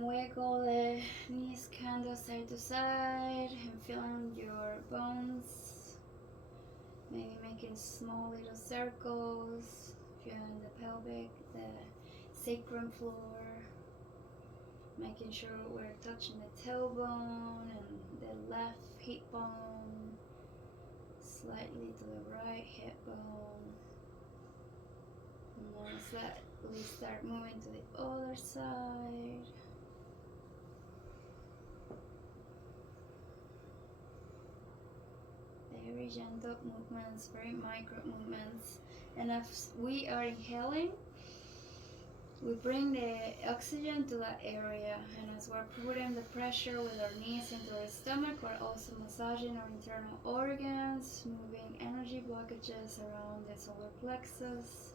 Wiggle the knees kind of side to side and feeling your bones. Maybe making small little circles. Feeling the pelvic, the sacrum floor. Making sure we're touching the tailbone and the left hip bone. Slightly to the right hip bone. And then slightly start moving to the other side. Very gentle movements, very micro movements. And as we are inhaling, we bring the oxygen to that area. And as we're putting the pressure with our knees into our stomach, we're also massaging our internal organs, moving energy blockages around the solar plexus.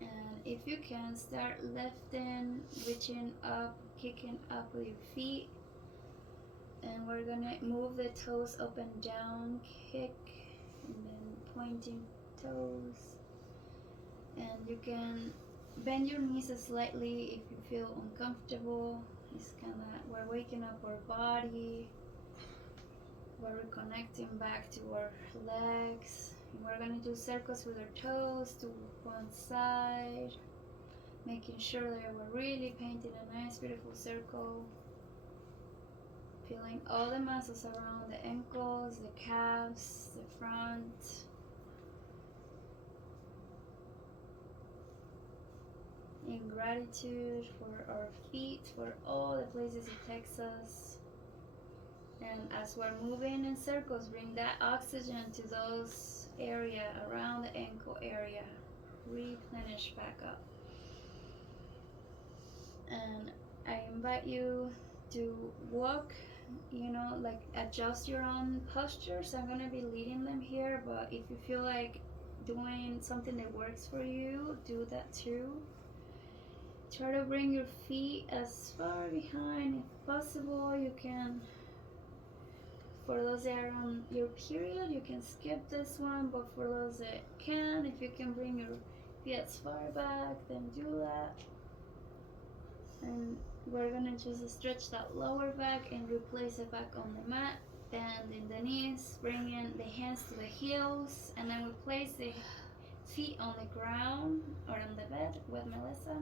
And if you can, start lifting, reaching up, kicking up with your feet. And we're gonna move the toes up and down, kick, and then pointing toes. And you can bend your knees slightly if you feel uncomfortable. It's kind of, we're waking up our body. We're reconnecting back to our legs. And we're gonna do circles with our toes to one side, making sure that we're really painting a nice, beautiful circle. Feeling all the muscles around the ankles, the calves, the front. In gratitude for our feet, for all the places it takes us. And as we're moving in circles, bring that oxygen to those areas around the ankle area. Replenish back up. And I invite you to walk, like adjust your own postures. I'm gonna be leading them here, but if you feel like doing something that works for you, do that too. Try to bring your feet as far behind if possible. You can, for those that are on your period, you can skip this one, but for those that can, if you can bring your feet as far back, then do that. And we're gonna just stretch that lower back and replace it back on the mat. Bend in the knees, bring in the hands to the heels, and then we place the feet on the ground or on the bed with Melissa.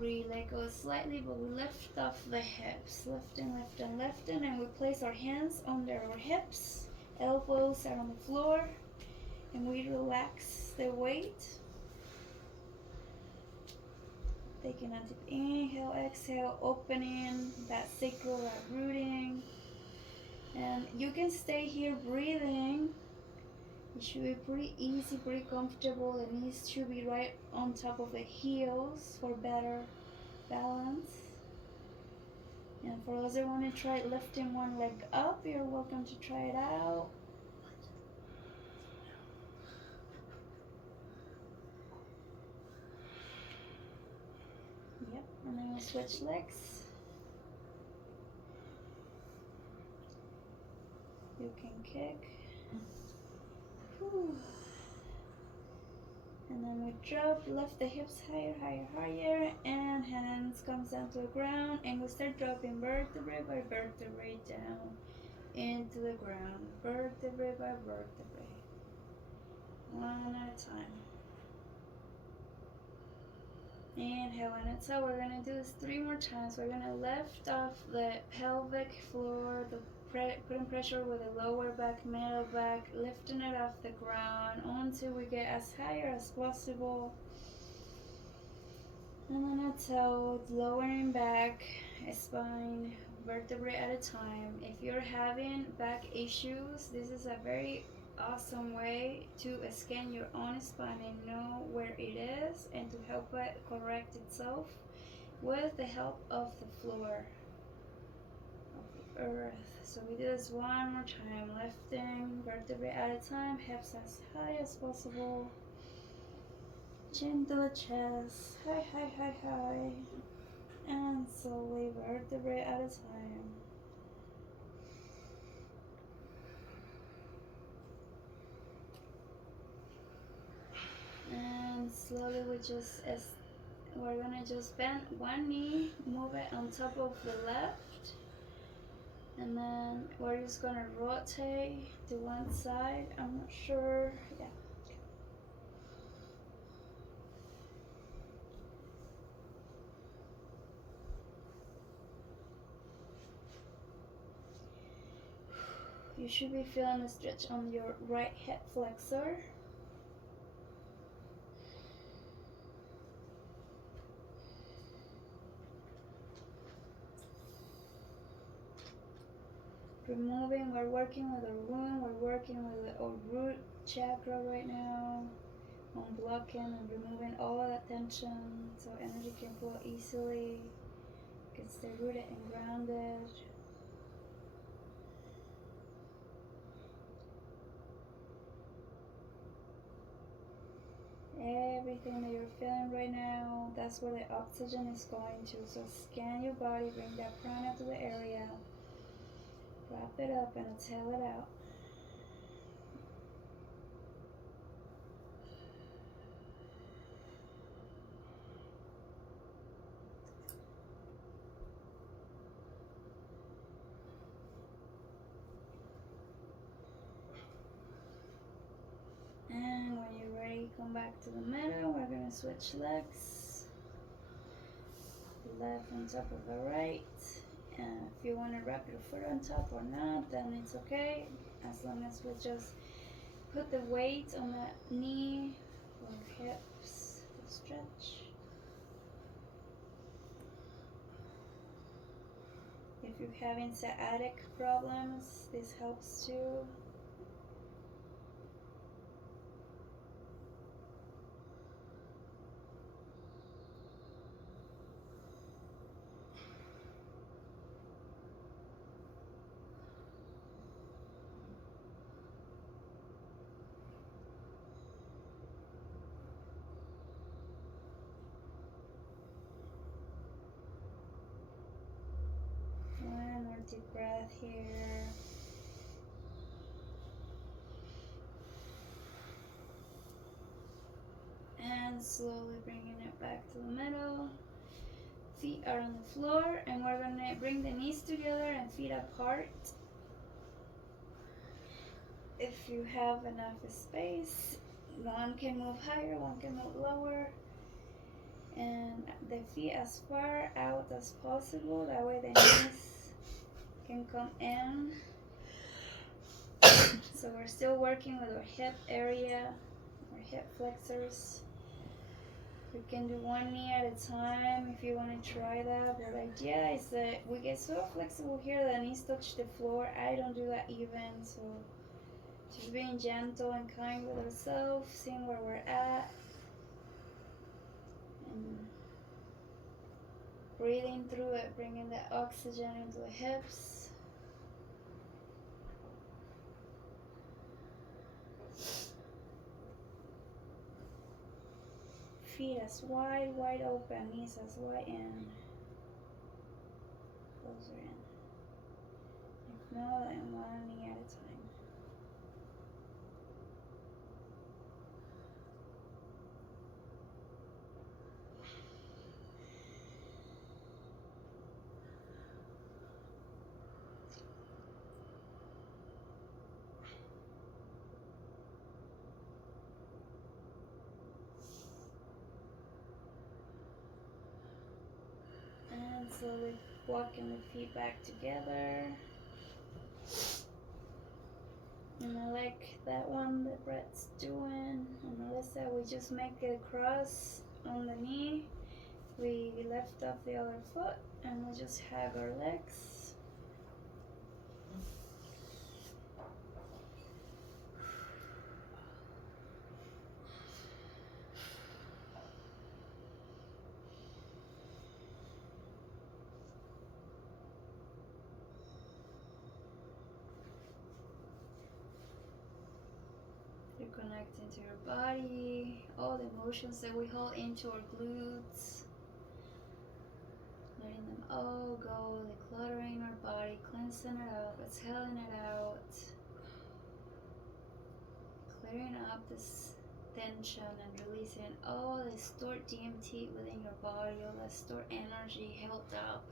We let go slightly, but we lift off the hips, lifting, lifting, lifting, and we place our hands under our hips, elbows are on the floor, and we relax the weight. Taking a deep inhale, exhale, opening that sacral, that rooting. And you can stay here breathing. It should be pretty easy, pretty comfortable. The knees should be right on top of the heels for better balance. And for those that want to try lifting one leg up, you're welcome to try it out. Yep, and then we'll switch legs. You can kick. Whew. And then we drop, lift the hips higher, higher, higher, and hands comes down to the ground, and we start dropping vertebrae by vertebrae down into the ground, vertebrae by vertebrae, one at a time. Inhale and exhale. We're gonna do this 3 more times. We're gonna lift off the pelvic floor, putting pressure with the lower back, middle back, lifting it off the ground until we get as higher as possible. And then exhale, lowering back, spine, vertebrae at a time. If you're having back issues, this is a very awesome way to scan your own spine and know where it is and to help it correct itself with the help of the floor of the earth. So we do this one more time, lifting vertebrae at a time, hips as high as possible, chin to the chest, high, high, high, high, and slowly vertebrae at a time. And slowly we're gonna just bend one knee, move it on top of the left, and then we're just gonna rotate to one side. I'm not sure. Yeah. You should be feeling a stretch on your right hip flexor. We're working with our womb, we're working with our root chakra right now, on blocking and removing all that tension so energy can flow easily, can stay rooted and grounded. Everything that you're feeling right now, that's where the oxygen is going to. So scan your body, bring that prana to the area, wrap it up and exhale it out. And when you're ready, come back to the middle. We're gonna switch legs. Left on top of the right. And if you want to wrap your foot on top or not, then it's okay. As long as we just put the weight on the knee or hips to stretch. If you're having sciatic problems, this helps too. One more deep breath here. And slowly bringing it back to the middle. Feet are on the floor, and we're gonna bring the knees together and feet apart. If you have enough space, one can move higher, one can move lower, and the feet as far out as possible. That way the knees can come in. So we're still working with our hip area, our hip flexors. We can do one knee at a time if you want to try that. But the idea is that we get so flexible here that knees touch the floor. I don't do that even. So just being gentle and kind with ourselves, seeing where we're at, and breathing through it, bringing the oxygen into the hips. Feet as wide open, knees as wide in, closer in. If not, then one knee at a time. And slowly walking the feet back together. And I like that one that Brett's doing. On Melissa, we just make a cross on the knee. We lift up the other foot and we just hug our legs. Reconnecting to your body, all the emotions that we hold into our glutes. Letting them all go, decluttering our body, cleansing it out, exhaling it out. Clearing up this tension and releasing all the stored DMT within your body, all that stored energy held up.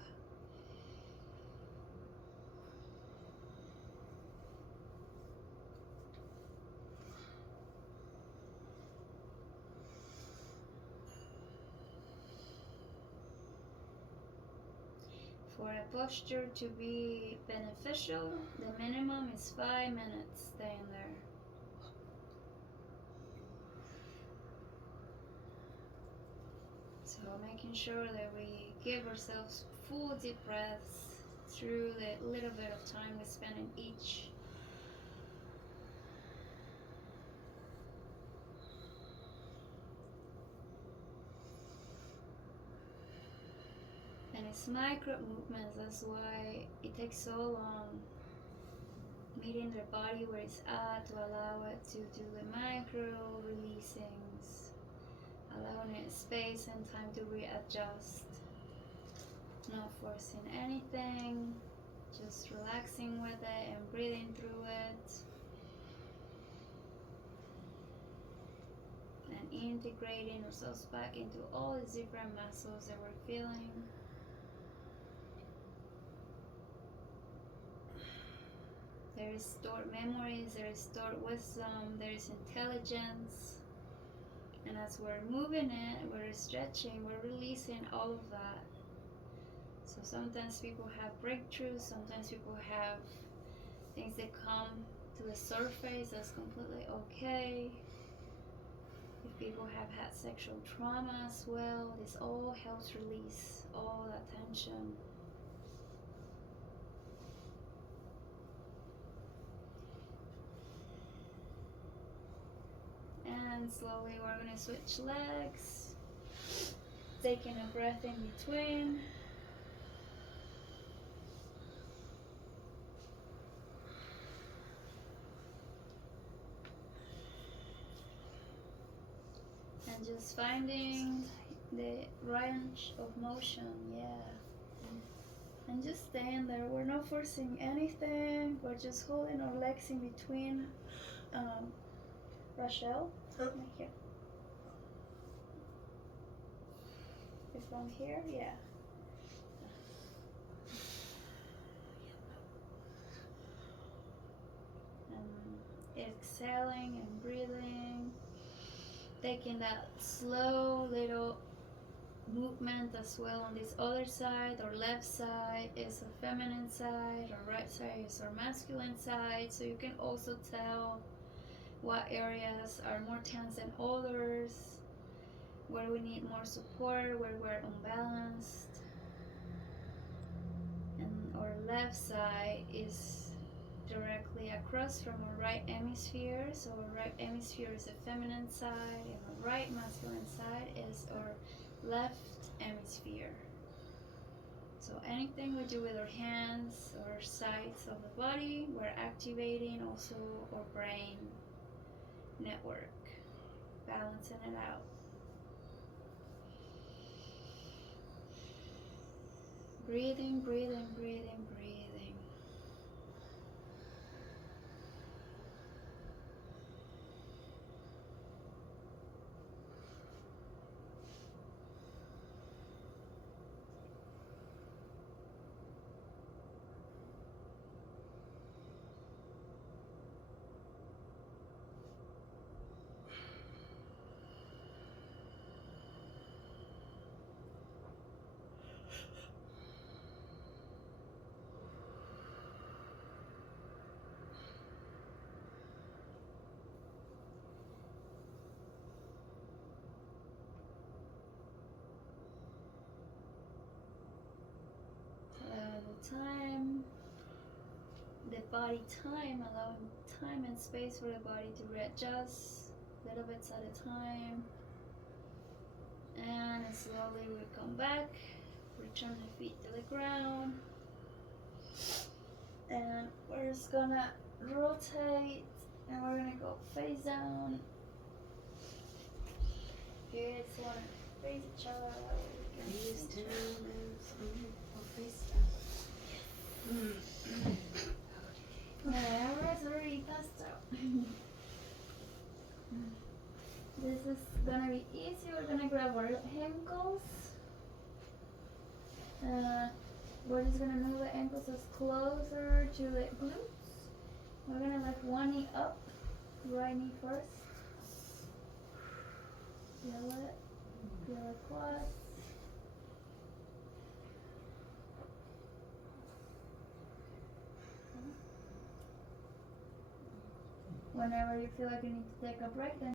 For a posture to be beneficial, the minimum is 5 minutes staying there. So making sure that we give ourselves full deep breaths through the little bit of time we spend in each. And it's micro movements, that's why it takes so long meeting their body where it's at to allow it to do the micro releasings, allowing it space and time to readjust, not forcing anything, just relaxing with it and breathing through it, and integrating ourselves back into all these different muscles that we're feeling. There is stored memories, there is stored wisdom, there is intelligence. And as we're moving it, we're stretching, we're releasing all of that. So sometimes people have breakthroughs, sometimes people have things that come to the surface, that's completely okay. If people have had sexual trauma as well, this all helps release all that tension. And slowly we're going to switch legs, taking a breath in between. And just finding the range of motion, yeah. And just staying there, we're not forcing anything, we're just holding our legs in between. Rachel, right here. If I'm here, yeah. And exhaling and breathing, taking that slow little movement as well on this other side. Our left side is a feminine side, our right side is our masculine side, so you can also tell what areas are more tense than others, where we need more support, where we're unbalanced. And our left side is directly across from our right hemisphere, so our right hemisphere is the feminine side and our right masculine side is our left hemisphere. So anything we do with our hands or sides of the body, we're activating also our brain network, balancing it out. Breathing, breathing, breathing, breathing. Time, the body time, allowing time and space for the body to readjust little bits at a time. And slowly we come back, return the feet to the ground, and we're just gonna rotate and we're gonna go face down. Good, so wanna face each other. Use 10 elbows or face down. Yeah, everyone's already passed out. This is gonna be easy. We're gonna grab our ankles. We're just gonna move the ankles as closer to the glutes. We're gonna lift one knee up, right knee first. Feel it quads. Whenever you feel like you need to take a break, then